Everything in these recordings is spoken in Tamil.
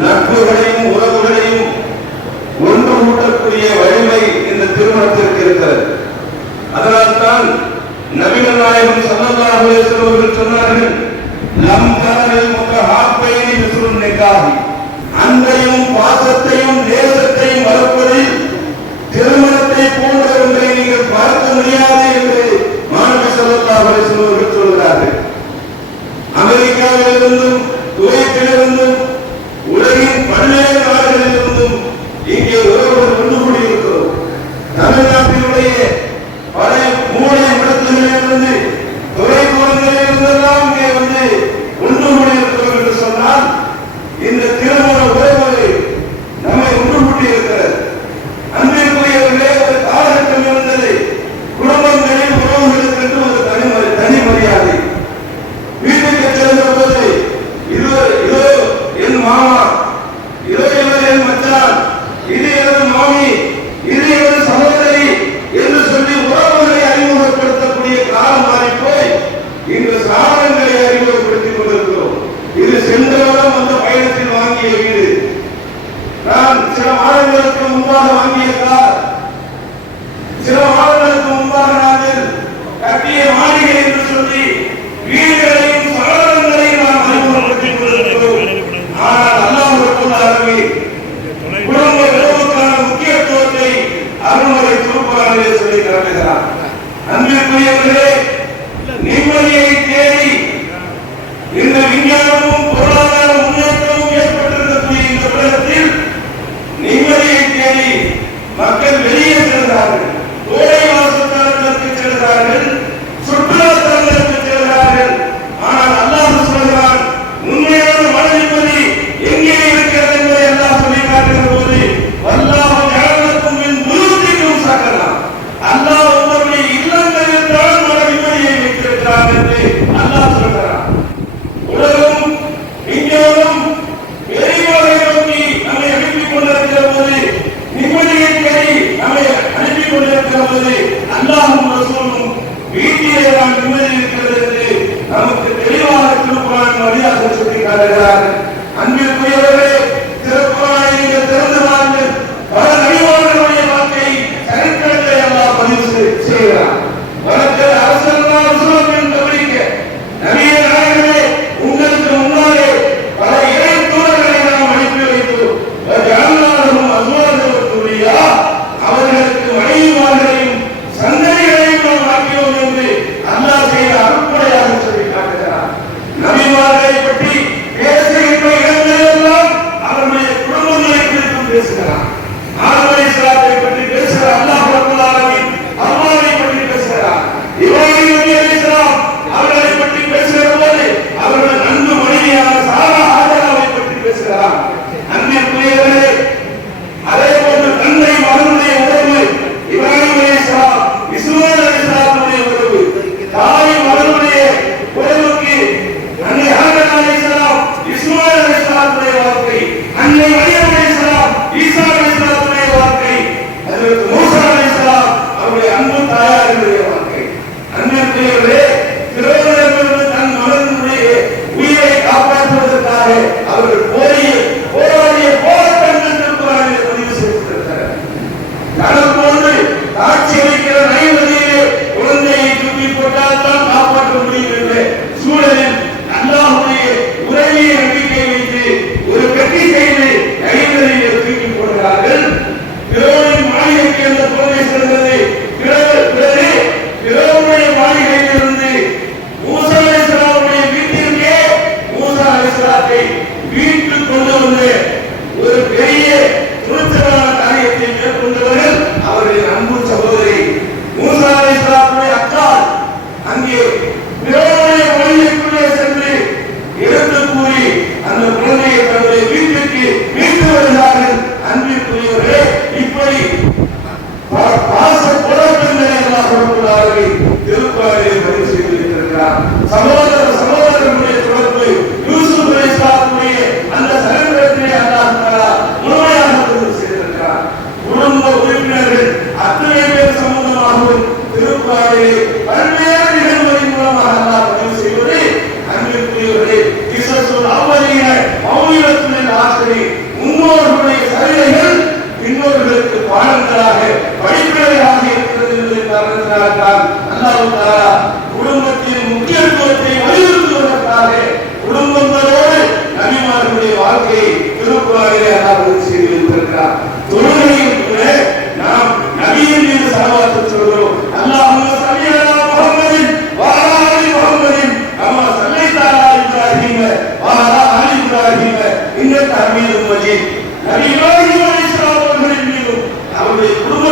நட்புகளையும் உறவுகளையும் ஒன்று ஊட்டக்கூடிய வலிமை இந்த திருமணத்திற்கு இருக்கிறது. அதனால்தான் நவீன நாயகம் சல்லல்லாஹு அவர்கள் சொன்னார்கள் லம் தரவில் முக ஹாப்பைனி அன்பையும் பாசத்தையும் நேசத்தையும் வளர்ப்பதில் திருமணத்தை போன்ற ஒன்றை நீங்கள் பார்க்க முடியாது என்று மாணவி சல்லல்லாஹு அவர்கள் சொல்கிறார்கள். அமெரிக்காவிலிருந்தும் துவைக்கு மாளிகை என்று சொல்லி வீடுகளை பேசுகிறான். ஆதரவை இஸ்லாத்தை பற்றி பேசுகிற அல்லாஹ் ரபுல்லாலமின் அல்லாஹை பற்றி பேசுகிறார் இப்ராஹிம் நபி அலைஹிஸ்ஸலாம் அவர்களை பற்றி பேசுகிற போது அவர்கள் நன்கு மனைவியான சாரா ஹாஜராவை பற்றி பேசுகிறார் அன்னை புரியவர்களே அதே போன்று தந்தை மகனுடைய உறவு இப்ராஹிம் அலைஹிஸ்ஸலாம் இஸ்மாயில் அலைஹிஸ்ஸலாமுடைய உறவு தாய் மகனுடைய அன்னை ஹாஜரா அலைஹிஸ்ஸலாம் இஸ்மாயில் அலைஹிஸ்ஸலாமுடைய பல்வேறு நிகழ்வுகளின் மூலமாக அல்லாஹ் பதிவு செய்வது அன்பிற்குரியவர்களே. கிறிஸ்தவ அவ்வளியினர் மௌனியத்துடன் ஆசிரி முன்னோர்களுடைய இருக்கிறது என்பதை காரணத்தினால்தான் அல்லாஹு தாரா குடும்பத்தின் முக்கியத்துவத்தை வலியுறுத்துவதற்காக குடும்பங்களோடு வாழ்க்கையை திருக்குறாக அல்லாஹ் செய்து வைத்திருக்கிறார்.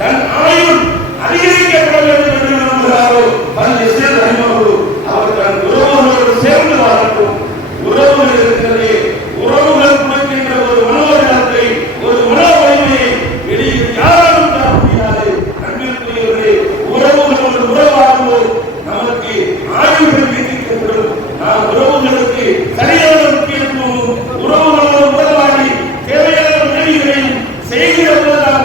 தன் ஆயுள் அதிகரிக்கப்பட வேண்டும் என்று விரும்புகிறாரோ பல் அவர் தன் உறவுகளோடு சேர்ந்து வாழட்டும். உறவுகள் இருக்கிறது. உறவுகள் கொடுக்கின்ற ஒரு மனோதரத்தை ஒரு உணவு வலிமையை வெளியில் யாராலும் தர முடியாது. அன்பிற்குரியவர்களே உறவுகளோடு உறவாகுவோம் நமக்கு ஆயுள்கள் நீட்டிக்கப்படும். நாம் உறவுகளுக்கு சரியான முக்கியத்துவம் உறவுகளோடு உறவாடி தேவையான உதவிகளையும் செய்கிற போது